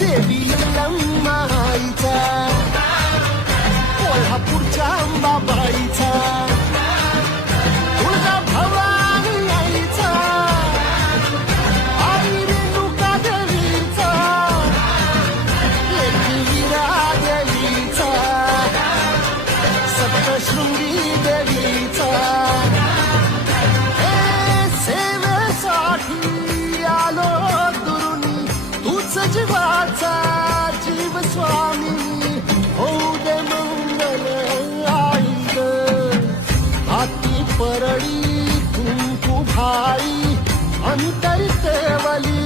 देवी लम्माईचा, कोल्हापूरच्या अंबाबाईचा, तुळजा भवानी आईचा, आई रेणुका देवीचा, एकविरा देवीचा, सप्तशृंगी देवीचा, सेवेसाठी आलो दुरुनी, तूच जीवाचा जीव स्वामी, होऊ दे मंगल आई ग. हाती परळी कुंकू भाई, अंतर केवली